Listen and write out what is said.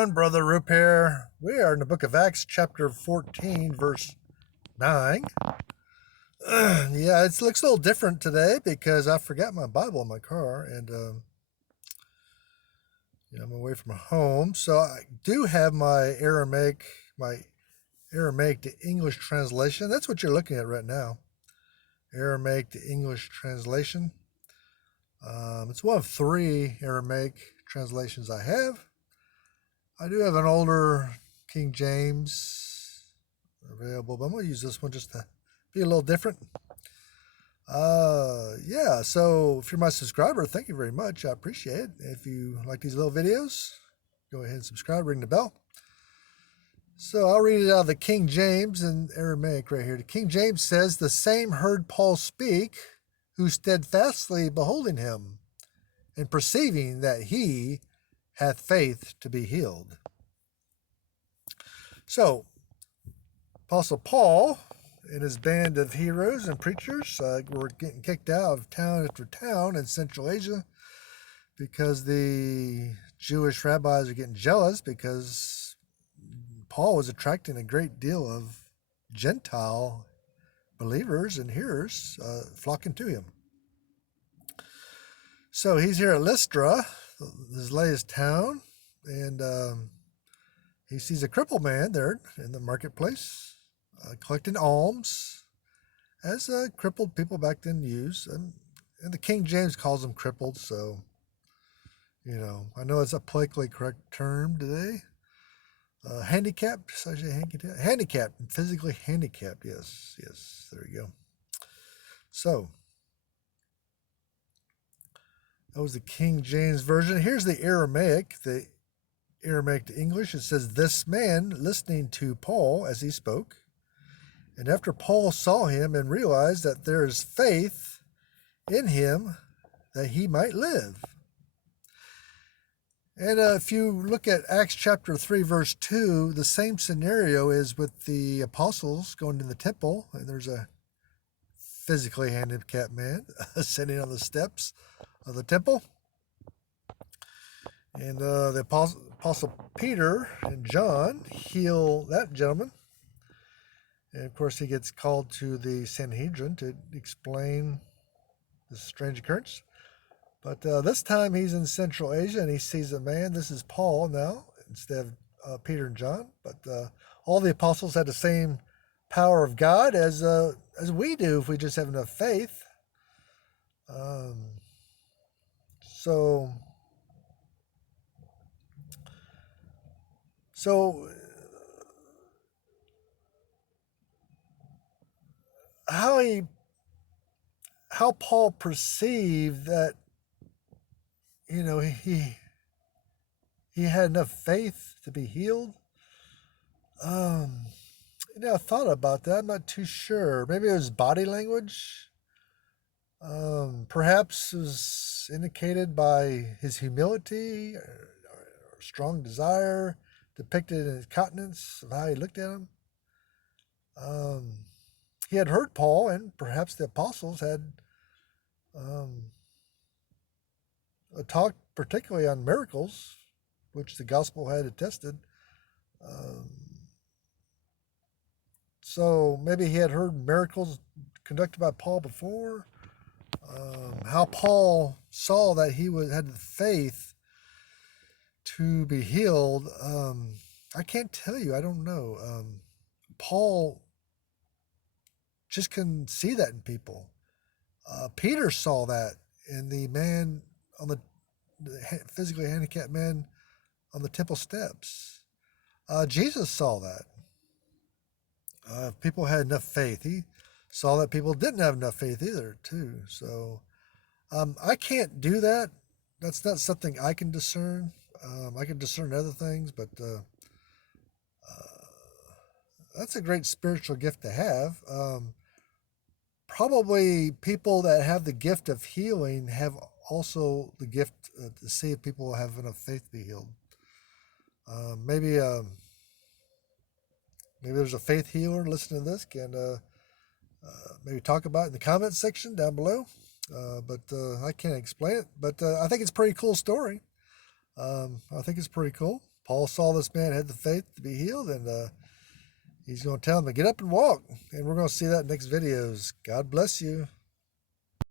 everyone, Brother Roop here. We are in the book of Acts, chapter 14, verse 9. Yeah, it looks a little different today because I forgot my Bible in my car and I'm away from home. So I do have my Aramaic to English translation. That's what you're looking at right now. Aramaic to English translation. It's one of 3 Aramaic translations I have. I do have an older King James available, but I'm going to use this one just to be a little different. Yeah, so if you're my subscriber, thank you very much. I appreciate it. If you like these little videos, go ahead and subscribe, ring the bell. So I'll read it out of the King James in Aramaic right here. The King James says, "The same heard Paul speak, who steadfastly beholding him, and perceiving that he hath faith to be healed." So, Apostle Paul and his band of heroes and preachers were getting kicked out of town after town in Central Asia because the Jewish rabbis are getting jealous because Paul was attracting a great deal of Gentile believers and hearers flocking to him. So he's here at Lystra, his latest town, and he sees a crippled man there in the marketplace collecting alms, as crippled people back then used. And the King James calls them crippled, so, I know it's a politically correct term today. Handicapped, so I say handicapped, physically handicapped, yes, there you go. So, that was the King James Version. Here's the Aramaic to English. It says, "This man listening to Paul as he spoke, and after Paul saw him and realized that there is faith in him that he might live." And if you look at Acts chapter 3, verse 2, the same scenario is with the apostles going to the temple, and there's a physically handicapped man sitting on the steps of the temple. And the apostle Peter and John heal that gentleman. And of course, he gets called to the Sanhedrin to explain this strange occurrence. But this time he's in Central Asia and he sees a man. This is Paul now instead of Peter and John. But all the apostles had the same power of God as we do if we just have enough faith. So how Paul perceived that, he had enough faith to be healed. I thought about that. I'm not too sure. Maybe it was body language. Perhaps it was indicated by his humility or strong desire depicted in his countenance of how he looked at him. He had heard Paul, and perhaps the apostles had a talk particularly on miracles, which the gospel had attested. So maybe he had heard miracles conducted by Paul before. How Paul saw that he had the faith to be healed, I can't tell you. I don't know. Paul just can see that in people. Peter saw that in the man on the physically handicapped man on the temple steps. Jesus saw that. People had enough faith. He saw that people didn't have enough faith either, too. So I can't do that. That's not something I can discern. I can discern other things, but that's a great spiritual gift to have. Probably people that have the gift of healing have also the gift to see if people have enough faith to be healed. Maybe there's a faith healer listening to this, can maybe talk about it in the comments section down below. But I can't explain it. But I think it's a pretty cool story. I think it's pretty cool. Paul saw this man had the faith to be healed, and he's going to tell him to get up and walk. And we're going to see that in next videos. God bless you.